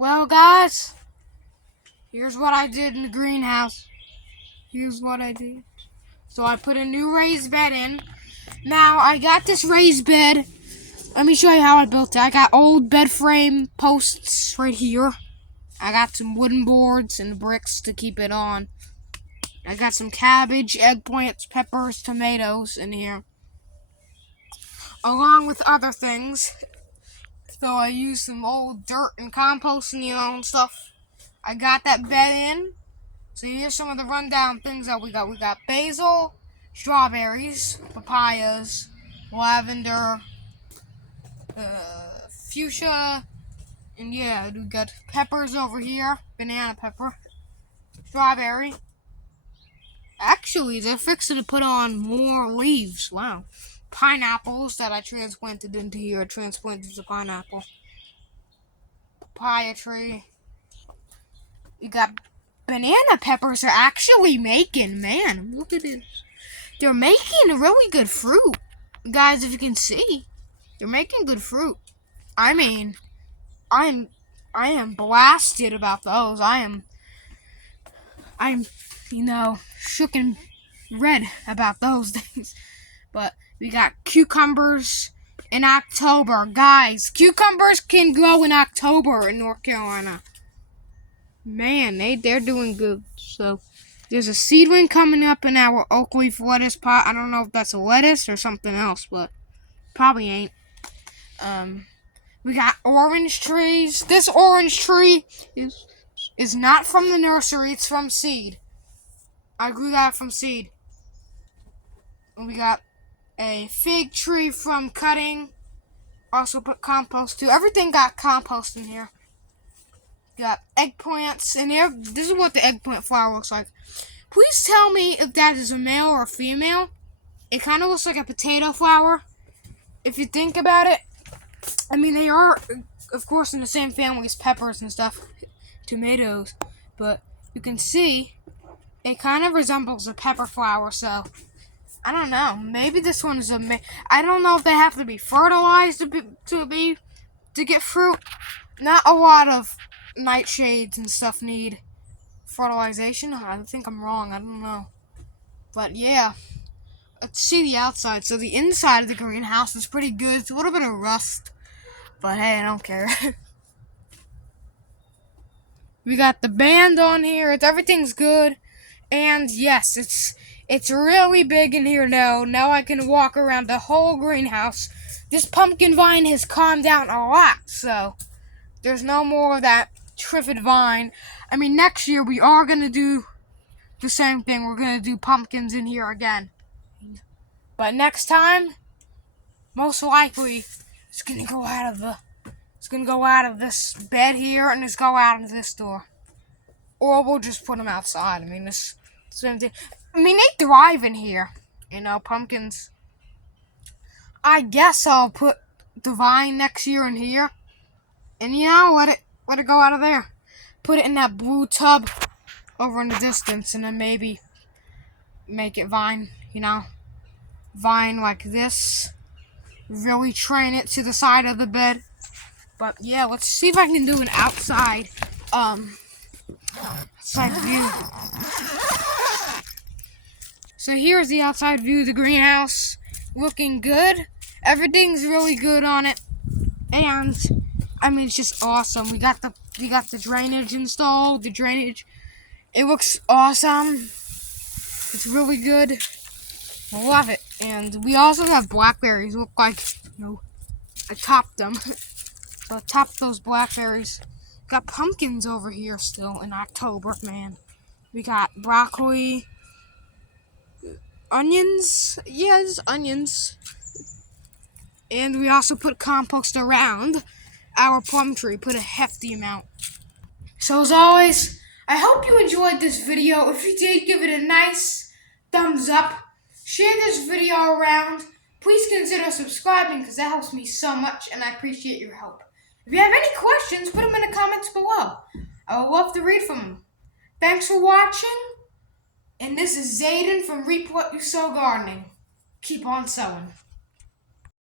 Well, guys, here's what I did in the greenhouse. Here's what I did. So I put a new raised bed in. Now, I got this raised bed. Let me show you how I built it. I got old bed frame posts right here. I got some wooden boards and bricks to keep it on. I got some cabbage, eggplants, peppers, tomatoes in here, along with other things. So I used some old dirt and compost and stuff. I got that bed in. So here's some of the rundown things that we got. We got basil, strawberries, papayas, lavender, fuchsia, and yeah, we got peppers over here, banana pepper, strawberry. Actually, they're fixing to put on more leaves. Wow. Pineapples that I transplanted into here. I transplanted the pineapple. Papaya tree. We got banana peppers are actually making, man, look at this. They're making really good fruit. Guys, if you can see, they're making good fruit. I mean, I am blasted about those. I'm shook and red about those things. But we got cucumbers in October. Guys, cucumbers can grow in October in North Carolina. Man, they're doing good. So there's a seedling coming up in our oak leaf lettuce pot. I don't know if that's a lettuce or something else, but probably ain't. We got orange trees. This orange tree is not from the nursery. It's from seed. I grew that from seed. And we got a fig tree from cutting. Also put compost too. Everything got compost in here. Got eggplants in here. This is what the eggplant flower looks like. Please tell me if that is a male or a female. It kind of looks like a potato flower. If you think about it, I mean, they are, of course, in the same family as peppers and stuff, tomatoes. But you can see it kind of resembles a pepper flower. So I don't know. Maybe this one is a male. I don't know if they have to be fertilized to get fruit. Not a lot of nightshades and stuff need fertilization. I think I'm wrong. I don't know. But yeah, let's see the outside. So the inside of the greenhouse is pretty good. It's a little bit of rust, but hey, I don't care. We got the band on here. Everything's good. And yes, it's really big in here now. Now I can walk around the whole greenhouse. This pumpkin vine has calmed down a lot, so there's no more of that triffid vine. I mean, next year we are going to do the same thing. We're going to do pumpkins in here again. But next time, most likely, it's going to go out of this bed here and it's go out of this door. Or we'll just put them outside. I mean, this same thing. I mean, they thrive in here. Pumpkins. I guess I'll put the vine next year in here. And let it go out of there. Put it in that blue tub over in the distance, and then maybe make it vine, vine like this. Really train it to the side of the bed. But yeah, let's see if I can do an outside view. So here's the outside view of the greenhouse. Looking good. Everything's really good on it. And I mean, it's just awesome. We got the drainage installed. The drainage, it looks awesome. It's really good. I love it. And we also have blackberries. Look like, I topped them. So I topped those blackberries. Got pumpkins over here still in October, man. We got broccoli, onions. Yes, onions. And we also put compost around our plum tree. Put a hefty amount. So as always, I hope you enjoyed this video. If you did, give it a nice thumbs up. Share this video around. Please consider subscribing because that helps me so much and I appreciate your help. If you have any questions, put them in the comments below. I would love to read from them. Thanks for watching. And this is Zayden from Reap What You Sow Gardening. Keep on sowing.